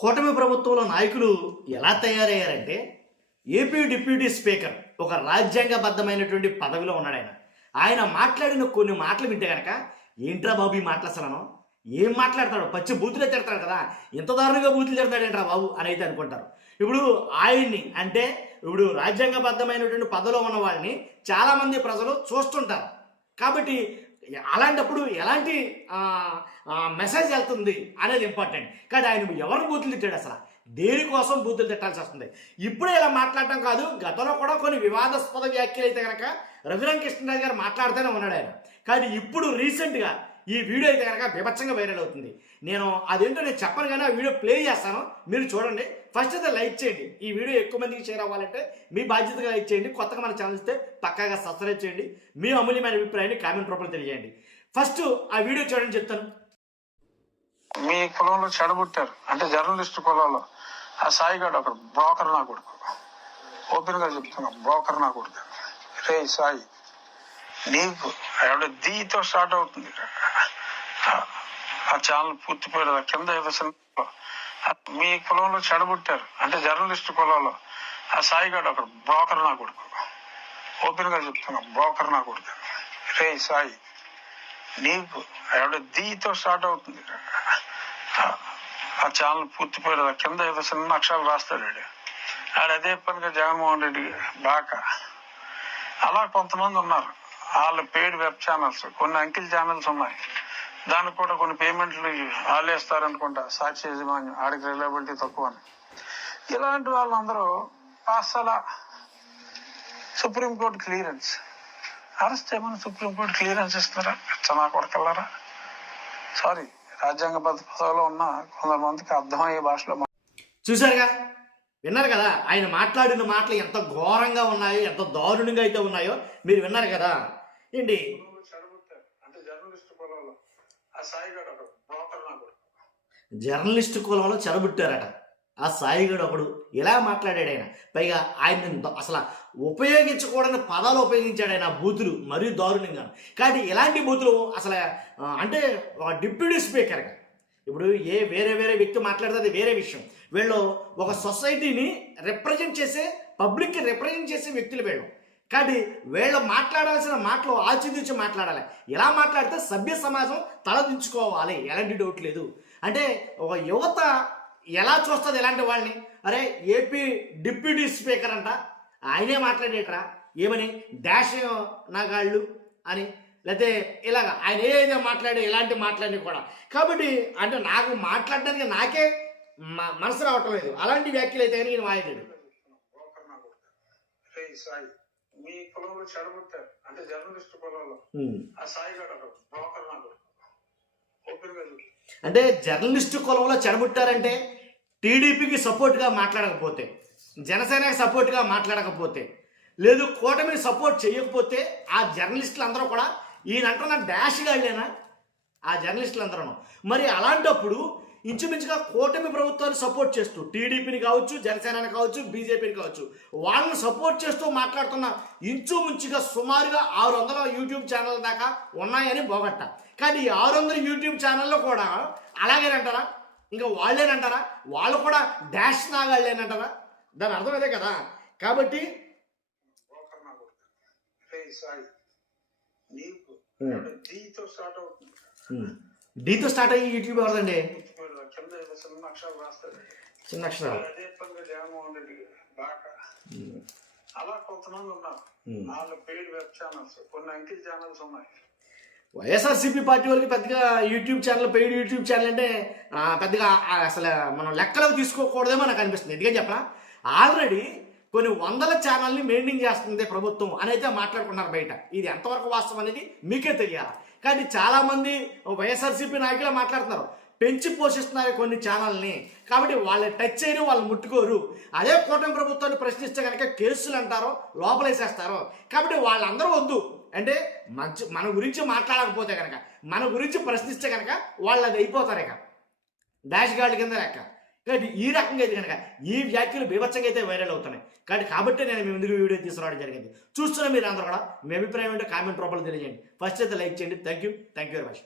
కూటమి ప్రభుత్వంలో నాయకులు ఎలా తయారయ్యారంటే ఏపీ డిప్యూటీ స్పీకర్ ఒక రాజ్యాంగబద్ధమైనటువంటి పదవిలో ఉన్నాడు ఆయన మాట్లాడిన కొన్ని మాటలు వింటే కనుక ఏంట్రా బాబు ఈ మాటలు అసలు ఏం మాట్లాడతాడు, పచ్చి బూతులే తిడతాడు కదా, ఇంత దారుణంగా బూతులు తిడతాడేంట్రా బాబు అని అయితే అనుకుంటారు. ఇప్పుడు ఆయన్ని అంటే ఇప్పుడు రాజ్యాంగబద్ధమైనటువంటి పదవిలో ఉన్న వాళ్ళని చాలామంది ప్రజలు చూస్తుంటారు. కాబట్టి అలాంటప్పుడు ఎలాంటి మెసేజ్ వెళ్తుంది అనేది ఇంపార్టెంట్. కానీ ఆయన ఎవరు బూతులు తిట్టాడు, అసలు దేనికోసం బూతులు తిట్టాల్సి వస్తుంది? ఇప్పుడే ఇలా మాట్లాడటం కాదు, గతంలో కూడా కొన్ని వివాదాస్పద వ్యాఖ్యలు అయితే కనుక రఘురామకృష్ణరాజు గారు మాట్లాడుతూనే ఉన్నాడు ఆయన. కానీ ఇప్పుడు రీసెంట్గా ఈ వీడియో అయితే కనుక బీభత్సంగా వైరల్ అవుతుంది. నేను అదేంటో నేను చెప్పను, కానీ ఆ వీడియో ప్లే చేస్తాను, మీరు చూడండి. ఫస్ట్ అయితే లైక్ చేయండి. ఈ వీడియో ఎక్కువ మందికి షేర్ అవ్వాలంటే మీ బాధ్యతగా లైక్ చేయండి. కొత్తగా మన ఛానల్ ఇస్తే పక్కాగా సబ్స్క్రైబ్ చేయండి. మీ అమూల్యమైన అభిప్రాయాన్ని కామెంట్ రూపంలో తెలియజేయండి. ఫస్ట్ ఆ వీడియో చూడండి చెప్తాను. మీ కులంలో చెడబుట్టారు అంటే జర్నలిస్ట్ కులంలో ఆ సాయిగాడు అక్కడ బ్రోకర్ నా కొడుకు, ఓపెన్ గా చెప్తున్నా, బ్రోకర్ నా కొడుకు. రే సాయి, నీకు ఎవడ దీతో స్టార్ట్ అవుతుంది ఆ ఛానల్ పూర్తిపోయారు కింద ఏదో మీ కులంలో చెడబుట్టారు అంటే జర్నలిస్ట్ కులంలో ఆ సాయిగాడు అక్కడ బ్రోకర్ నా కొడుకు, ఓపెన్ గా చెప్తున్నా, బ్రోకర్ నా కొడుకు. రే సాయి, నీకు ఎవడ దీతో స్టార్ట్ అవుతుంది ఆ ఛానల్ పూర్తిపోయారు కింద ఏదో చిన్న అక్షరాలు రాస్తాడు ఆడు అదే పనిగా జగన్మోహన్ రెడ్డి బాగా. అలా కొంతమంది ఉన్నారు, వాళ్ళ పెయిడ్ వెబ్ ఛానల్స్, కొన్ని అంకిల్ ఛానల్స్ ఉన్నాయి, దానికి కూడా కొన్ని పేమెంట్లు వాళ్ళు వేస్తారనుకుంటా, సాక్షి యజమాన్యం ఆడికి రిలయబిలిటీ తక్కువ అని. ఇలాంటి వాళ్ళందరూ అసలు సుప్రీంకోర్టు క్లియరెన్స్ అరెస్ట్ చేయమని సుప్రీంకోర్టు క్లియరెన్స్ ఇస్తున్నారా? నా కొడకల్లారా, సారీ, రాజ్యాంగబద్ధ పదవిలో ఉన్న కొంతమందికి అర్థమయ్యే భాషలో చూశారుగా, విన్నారు కదా ఆయన మాట్లాడిన మాటలు ఎంత ఘోరంగా ఉన్నాయో, ఎంత దారుణంగా అయితే ఉన్నాయో మీరు విన్నారు కదా. ఏంటి జర్నలిస్ట్ కులంలో చెడబుట్టారట ఆ సాయిగడు ఒకడు. ఎలా మాట్లాడాడు ఆయన, పైగా ఆయన అసలు ఉపయోగించకూడని పదాలు ఉపయోగించాడు ఆయన, బూతులు మరీ దారుణంగా. కానీ ఇలాంటి బూతులు అసలు అంటే డిప్యూటీ స్పీకర్గా ఇప్పుడు వేరే వ్యక్తి మాట్లాడితే అది వేరే విషయం. వీళ్ళు ఒక సొసైటీని రిప్రజెంట్ చేసే, పబ్లిక్కి రిప్రజెంట్ చేసే వ్యక్తులు వీళ్ళు. కానీ వీళ్ళు మాట్లాడాల్సిన మాటలు ఆచితూచి మాట్లాడాలి. ఇలా మాట్లాడితే సభ్య సమాజం తలదించుకోవాలి, ఎలాంటి డౌట్ లేదు. అంటే ఒక యువత ఎలా చూస్తుంది ఇలాంటి వాళ్ళని? అరే ఏపీ డిప్యూటీ స్పీకర్ అంట, ఆయనే మాట్లాడేట్రా ఏమని, డాష్ నాగాళ్ళు అని, లేకపోతే ఇలాగా ఆయన ఏదైతే మాట్లాడే ఇలాంటి మాట్లాడి కూడా. కాబట్టి అంటే నాకు మాట్లాడడానికి నాకే మనసు రావటం లేదు. అలాంటి వ్యాఖ్యలు అయితే నేను వాయలేడు. మీ కులంలో చెడబుట్టారు అంటే జర్నలిస్ట్ కులంలో ఆ సాయిగాడు అక్కడ బ్రోకర్ నా కొడుకు, ఓపెన్ గా అంటే జర్నలిస్టు కులంలో చెడబుట్టారంటే టీడీపీకి సపోర్ట్గా మాట్లాడకపోతే, జనసేనకి సపోర్ట్గా మాట్లాడకపోతే, లేదు కూటమిని సపోర్ట్ చేయకపోతే ఆ జర్నలిస్టులు అందరూ కూడా ఈయనంటున్న డాష్ గాళ్ళేనా ఆ జర్నలిస్టులు అందరూ? మరి అలాంటప్పుడు ఇంచుమించుగా కూటమి ప్రభుత్వాన్ని సపోర్ట్ చేస్తూ టీడీపీని కావచ్చు, జనసేనని కావచ్చు, బీజేపీని కావచ్చు, వాళ్ళని సపోర్ట్ చేస్తూ మాట్లాడుతున్న ఇంచుమించుగా సుమారుగా 600 యూట్యూబ్ ఛానల్ దాకా ఉన్నాయని బోగట్ట. కానీ ఈ 600 యూట్యూబ్ ఛానల్లో కూడా అలాగేనంటారా? ఇంకా వాళ్ళేనంటారా? వాళ్ళు కూడా డాష్ నాగాళ్ళేనంటారా? దాని అర్థం అదే కదా. కాబట్టి డీతో స్టార్ట్ అయ్యి యూట్యూబ్ ఎవరిదండి? చిన్న అక్షరాలు. జగన్మోహన్ రెడ్డి బాగా. అలా కొంతమంది ఉన్నారు, వాళ్ళ పెయిడ్ వెబ్ ఛానల్స్, కొన్ని అంకిల్ ఛానల్స్ ఉన్నాయి. వైఎస్ఆర్సీపీ పార్టీ వాళ్ళకి పెద్దగా YouTube channel, paid YouTube channel అంటే పెద్దగా అసలు మనం లెక్కలకు తీసుకోకూడదేమో నాకు అనిపిస్తుంది. ఎందుకని చెప్పనా, ఆల్రెడీ కొన్ని వందల ఛానల్ని మెయింటైన్ చేస్తుంది ప్రభుత్వం అని అయితే మాట్లాడుకున్నారు బయట. ఇది ఎంతవరకు వాస్తవం అనేది మీకే తెలియాలి. కానీ చాలామంది వైఎస్ఆర్సీపీ నాయకులే మాట్లాడుతున్నారు, పెంచి పోషిస్తున్నారు కొన్ని ఛానల్ని. కాబట్టి వాళ్ళు టచ్ చేయరు, వాళ్ళు ముట్టుకోరు. అదే కూటమి ప్రభుత్వాన్ని ప్రశ్నిస్తే కనుక కేసులు అంటారో, లోపలేసేస్తారో. కాబట్టి వాళ్ళందరూ వద్దు అంటే మన గురించి మాట్లాడకపోతే కనుక, మన గురించి ప్రశ్నిస్తే కనుక వాళ్ళు అది అయిపోతారు ఇక డాష్ గార్డ్ కింద లెక్క. కాబట్టి ఈ రకంగా అయితే కనుక ఈ వ్యాఖ్యలు బీభత్సంగా అయితే వైరల్ అవుతున్నాయి. కాబట్టి నేను మీ ముందుకు వీడియో తీసుకురావడం జరిగింది. చూస్తున్న మీరు అందరూ కూడా మీ అభిప్రాయం ఏంటో కామెంట్ రూపంలో తెలియజేయండి. ఫస్ట్ అయితే లైక్ చేయండి. Thank you very much.